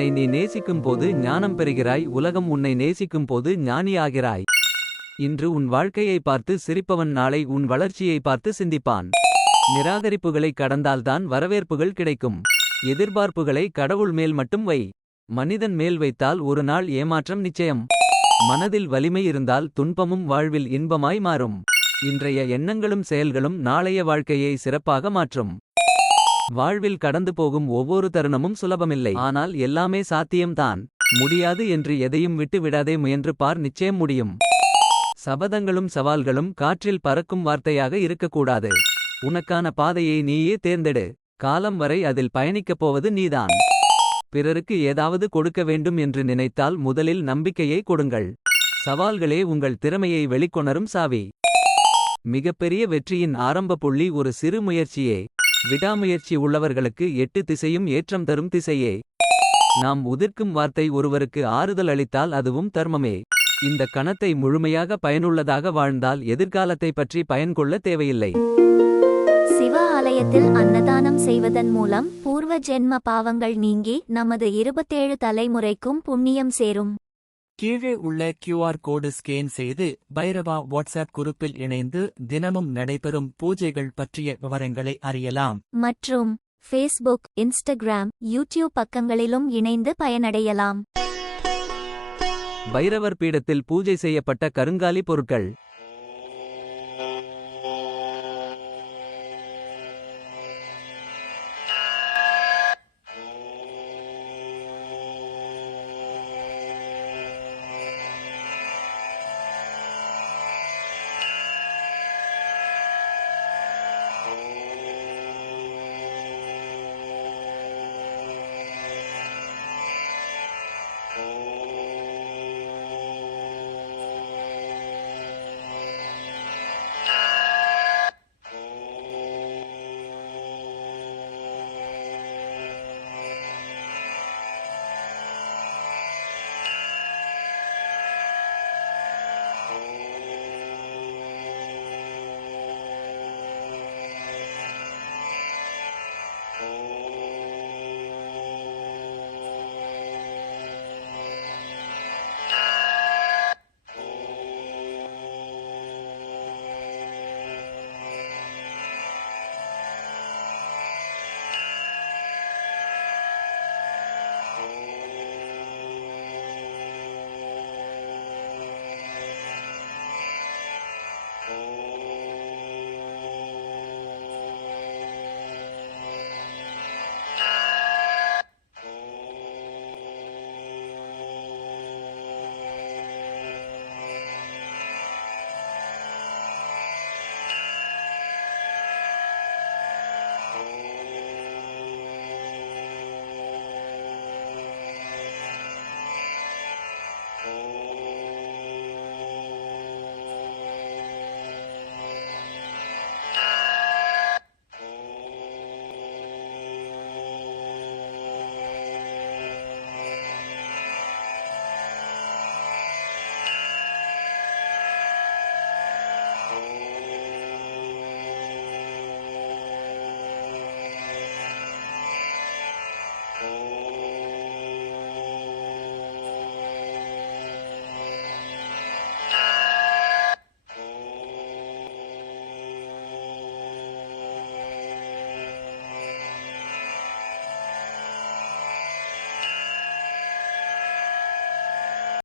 உன்னை நீ நேசிக்கும் போது ஞானம் பெறுகிறாய் உலகம் உன்னை நேசிக்கும் போது ஞானியாகிறாய். இன்று உன் வாழ்க்கையை பார்த்து சிரிப்பவன் நாளை உன் வளர்ச்சியை பார்த்து சிந்திப்பான். நிராகரிப்புகளை கடந்தால்தான் வரவேற்புகள் கிடைக்கும். எதிர்பார்ப்புகளை கடவுள் மேல் மட்டும் வை. மனிதன் மேல் வைத்தால் ஒரு நாள் ஏமாற்றம் நிச்சயம். மனதில் வலிமை இருந்தால் துன்பமும் வாழ்வில் இன்பமாய் மாறும். இன்றைய எண்ணங்களும் செயல்களும் நாளைய வாழ்க்கையை சிறப்பாக மாற்றும். வாழ்வில் கடந்து போகும் ஒவ்வொரு தருணமும் சுலபமில்லை. ஆனால் எல்லாமே சாத்தியம்தான். முடியாது என்று எதையும் விட்டு விடாதே முயன்று பார் நிச்சயம் முடியும். சபதங்களும் சவால்களும் காற்றில் பறக்கும் வார்த்தையாக இருக்கக்கூடாது. உனக்கான பாதையை நீயே தேர்ந்தெடு. காலம் வரை அதில் பயணிக்கப் போவது நீதான். பிறருக்கு ஏதாவது கொடுக்க வேண்டும் என்று நினைத்தால் முதலில் நம்பிக்கையை கொடுங்கள். சவால்களே உங்கள் திறமையை வெளிக்கொணரும் சாவி. மிகப்பெரிய வெற்றியின் ஆரம்ப புள்ளி ஒரு சிறு முயற்சியே. விடாமுயற்சி உள்ளவர்களுக்கு எட்டு திசையும் ஏற்றம் தரும் திசையே. நாம் உதிர்க்கும் வார்த்தை ஒருவருக்கு ஆறுதல் அளித்தால் அதுவும் தர்மமே. இந்த கணத்தை முழுமையாக பயனுள்ளதாக வாழ்ந்தால் எதிர்காலத்தை பற்றி பயன் கொள்ள தேவையில்லை. சிவ ஆலயத்தில் அன்னதானம் செய்வதன் மூலம் பூர்வ ஜென்ம பாவங்கள் நீங்கி நமது இருபத்தேழு தலைமுறைக்கும் புண்ணியம் சேரும். கீழே உள்ள QR கோடு ஸ்கேன் செய்து பைரவா வாட்ஸ்அப் குரூப்பில் இணைந்து தினமும் நடைபெறும் பூஜைகள் பற்றிய விவரங்களை அறியலாம். மற்றும் ஃபேஸ்புக் இன்ஸ்டாகிராம் யூடியூப் பக்கங்களிலும் இணைந்து பயனடையலாம். பைரவர் பீடத்தில் பூஜை செய்யப்பட்ட கருங்காலி பொருட்கள்.